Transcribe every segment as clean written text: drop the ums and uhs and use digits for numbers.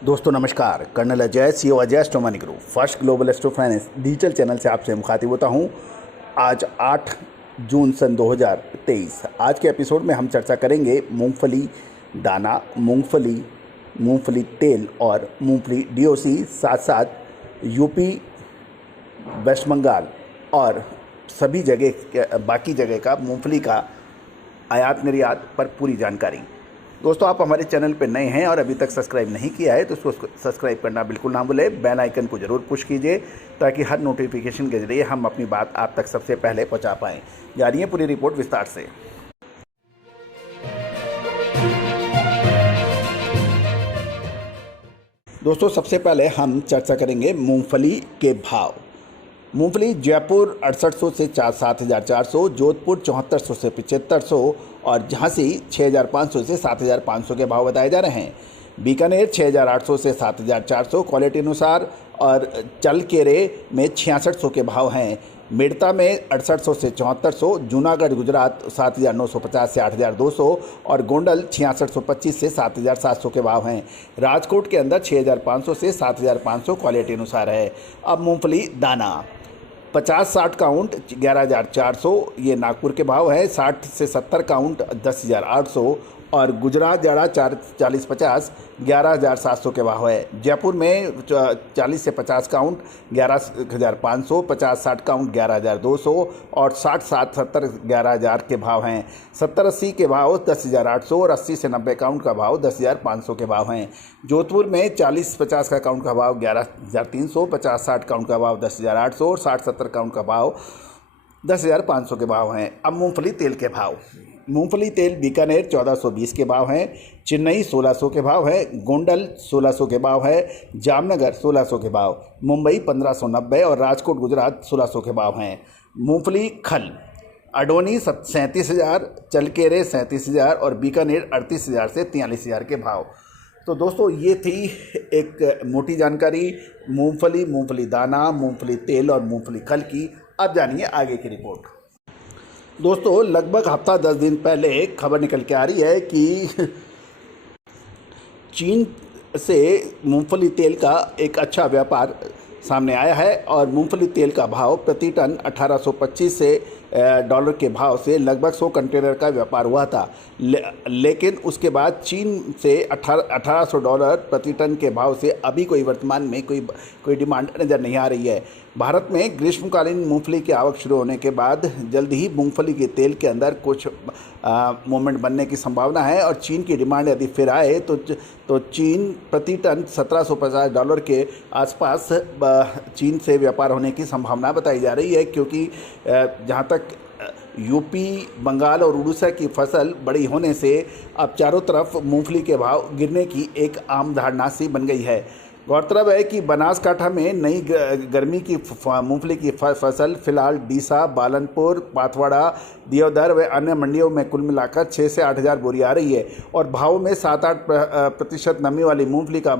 दोस्तों नमस्कार। Colonel Ajay CO Ajay astro money group first global astro finance digital channel से आपसे मुखातिब होता हूं। आज 8 जून सन 2023। आज के एपिसोड में हम चर्चा करेंगे मूंगफली दाना, मूंगफली तेल और मूंगफली डीओसी, साथ साथ यूपी, वेस्ट बंगाल और सभी जगह बाकी जगह का मूंगफली का आयात निर्यात पर पूरी जानकारी। दोस्तों, आप हमारे चैनल पर नए हैं और अभी तक सब्सक्राइब नहीं किया है तो उसको सब्सक्राइब करना बिल्कुल ना भूलें। बेल आइकन को ज़रूर पुश कीजिए ताकि हर नोटिफिकेशन के जरिए हम अपनी बात आप तक सबसे पहले पहुंचा पाएँ। जा रही है पूरी रिपोर्ट विस्तार से। दोस्तों, सबसे पहले हम चर्चा करेंगे मूंगफली के भाव। मूंगफली जयपुर 6800 से 7400, जोधपुर 7400 से 7500 और झांसी 6500 से 7500 के भाव बताए जा रहे हैं। बीकानेर 6800 से 7400 क्वालिटी अनुसार और चलकेरे में 6600 के भाव हैं। मेड़ता में 6800 से 7400, जूनागढ़ गुजरात 7950 से 8200 और गोंडल 6625 से 7700 के भाव हैं। राजकोट के अंदर 6500 से 7500 क्वालिटी अनुसार है। अब मूंगफली दाना 50-60 काउंट 11400, ये नागपुर के भाव है। 60 से 70 काउंट 10800 और गुजरात जाड़ा 40-50 11700 के भाव है। जयपुर में 40 से 50 काउंट 11500, 50-60 काउंट 11200 और 60-70 11000 के भाव हैं। 70-80 के भाव 10800 और 80 से 90 काउंट का भाव 10500 के भाव हैं। जोधपुर में 40-50 का काउंट का भाव 11300, 50-60 काउंट का भाव 10800 और 60-70 काउंट का भाव 10500 के भाव हैं। अब मूंगफली तेल के भाव। मूंगफली तेल बीकानेर 1420 के भाव हैं, चेन्नई 1600 के भाव है, गोंडल 1600 के भाव है, जामनगर 1600 के भाव, मुंबई 1590 और राजकोट गुजरात 1600 के भाव हैं। मूंगफली खल अडोनी 37,000, चलकेरे 37,000 और बीकानेर 38,000 से 43,000 के भाव। तो दोस्तों, ये थी एक मोटी जानकारी मूंगफली दाना, मूंगफली तेल और मूंगफली खल की। अब जानिए आगे की रिपोर्ट। दोस्तों, लगभग हफ्ता 10 दिन पहले खबर निकल के आ रही है कि चीन से मूंगफली तेल का एक अच्छा व्यापार सामने आया है और मूंगफली तेल का भाव प्रति टन 1825 से डॉलर के भाव से लगभग 100 कंटेनर का व्यापार हुआ था। लेकिन उसके बाद चीन से 1800 डॉलर प्रति टन के भाव से अभी कोई वर्तमान में कोई डिमांड नज़र नहीं आ रही है। भारत में ग्रीष्मकालीन मूंगफली की आवक शुरू होने के बाद जल्द ही मूंगफली के तेल के अंदर कुछ मोमेंट बनने की संभावना है और चीन की डिमांड यदि फिर आए तो चीन प्रति टन 1750 डॉलर के आसपास चीन से व्यापार होने की संभावना बताई जा रही है, क्योंकि जहाँ तक यूपी, बंगाल और उड़ीसा की फसल बड़ी होने से अब चारों तरफ मूंगफली के भाव गिरने की एक आम धारणा सी बन गई है। गौरतलब है कि बनासकांठा में नई गर्मी की मूंगफली की फसल फिलहाल डीसा, बालनपुर, पाथवाड़ा, दियोदर व अन्य मंडियों में कुल मिलाकर 6 से 8 हज़ार बोरी आ रही है और भाव में 7-8% नमी वाली मूंगफली का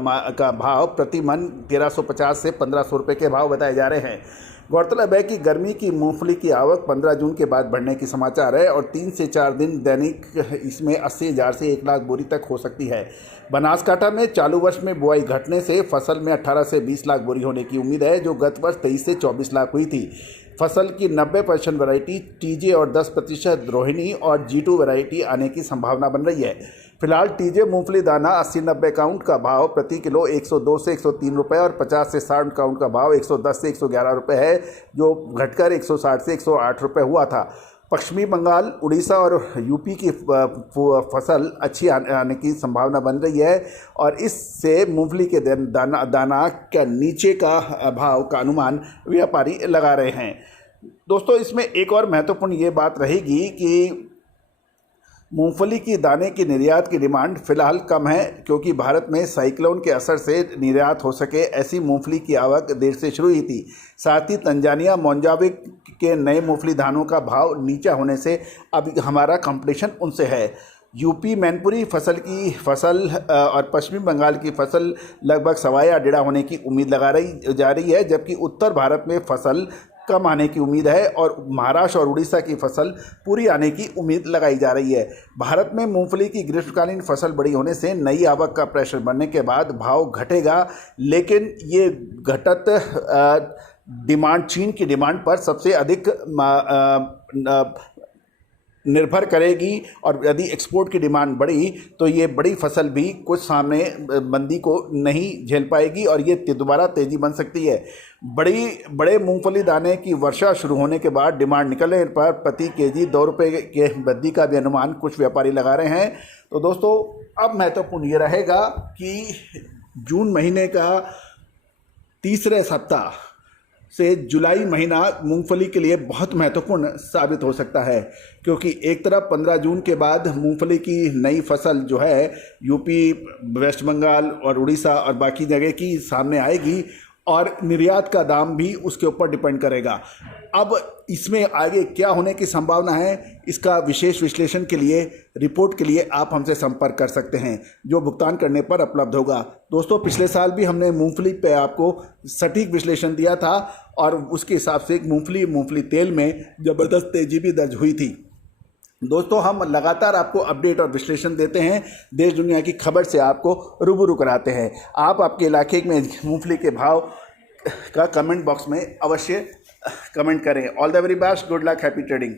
भाव प्रति मन 1350 से 1500 रुपये के भाव बताए जा रहे हैं। गौरतलब है कि गर्मी की मूंगफली की आवक 15 जून के बाद बढ़ने की समाचार है और 3 से 4 दिन दैनिक इसमें 80,000 से 1 लाख बोरी तक हो सकती है। बनासकांठा में चालू वर्ष में बुआई घटने से फसल में 18 से 20 लाख बोरी होने की उम्मीद है, जो गत वर्ष 23 से 24 लाख हुई थी। फसल की 90% वैरायटी टीजे और 10% रोहिणी और G2 वैरायटी आने की संभावना बन रही है। फिलहाल टीजे मूंगफली दाना 80-90 काउंट का भाव प्रति किलो 102 से 103 रुपये और 50 से 60 काउंट का भाव 110 से 111 रुपये है, जो घटकर 160 से 108 रुपये हुआ था। पश्चिमी बंगाल, उड़ीसा और यूपी की फसल अच्छी आने की संभावना बन रही है और इससे मूंगफली के दाना के नीचे का भाव का अनुमान व्यापारी लगा रहे हैं। दोस्तों, इसमें एक और महत्वपूर्ण ये बात रहेगी कि मूंगफली की दाने की निर्यात की डिमांड फिलहाल कम है, क्योंकि भारत में साइक्लोन के असर से निर्यात हो सके ऐसी मूंगफली की आवक देर से शुरू हुई थी। साथ ही तंजानिया, मोजाम्बिक के नए मूंगफली दानों का भाव नीचा होने से अब हमारा कंपटीशन उनसे है। यूपी मैनपुरी फसल और पश्चिमी बंगाल की फसल लगभग सवा या डेढ़ा होने की उम्मीद लगा रही जा रही है, जबकि उत्तर भारत में फसल कम आने की उम्मीद है और महाराष्ट्र और उड़ीसा की फसल पूरी आने की उम्मीद लगाई जा रही है। भारत में मूंगफली की ग्रीष्मकालीन फसल बड़ी होने से नई आवक का प्रेशर बढ़ने के बाद भाव घटेगा, लेकिन ये घटत डिमांड चीन की डिमांड पर सबसे अधिक निर्भर करेगी और यदि एक्सपोर्ट की डिमांड बढ़ी तो ये बड़ी फसल भी कुछ सामने मंदी को नहीं झेल पाएगी और ये दोबारा तेज़ी बन सकती है। बड़े मूंगफली दाने की वर्षा शुरू होने के बाद डिमांड निकलने पर प्रति केजी 2 रुपये के वृद्धि का भी अनुमान कुछ व्यापारी लगा रहे हैं। तो दोस्तों, अब महत्वपूर्ण ये रहेगा कि जून महीने का तीसरे सप्ताह से जुलाई महीना मूंगफली के लिए बहुत महत्वपूर्ण साबित हो सकता है, क्योंकि एक तरफ 15 जून के बाद मूंगफली की नई फसल जो है यूपी, वेस्ट बंगाल और उड़ीसा और बाकी जगह की सामने आएगी और निर्यात का दाम भी उसके ऊपर डिपेंड करेगा। अब इसमें आगे क्या होने की संभावना है, इसका विशेष विश्लेषण के लिए, रिपोर्ट के लिए आप हमसे संपर्क कर सकते हैं, जो भुगतान करने पर उपलब्ध होगा। दोस्तों, पिछले साल भी हमने मूंगफली पे आपको सटीक विश्लेषण दिया था और उसके हिसाब से मूंगफली तेल में ज़बरदस्त तेजी भी दर्ज हुई थी। दोस्तों, हम लगातार आपको अपडेट और विश्लेषण देते हैं, देश दुनिया की खबर से आपको रूबरू कराते हैं। आप आपके इलाके में मूंगफली के भाव का कमेंट बॉक्स में अवश्य कमेंट करें। All the very best, good luck, happy trading.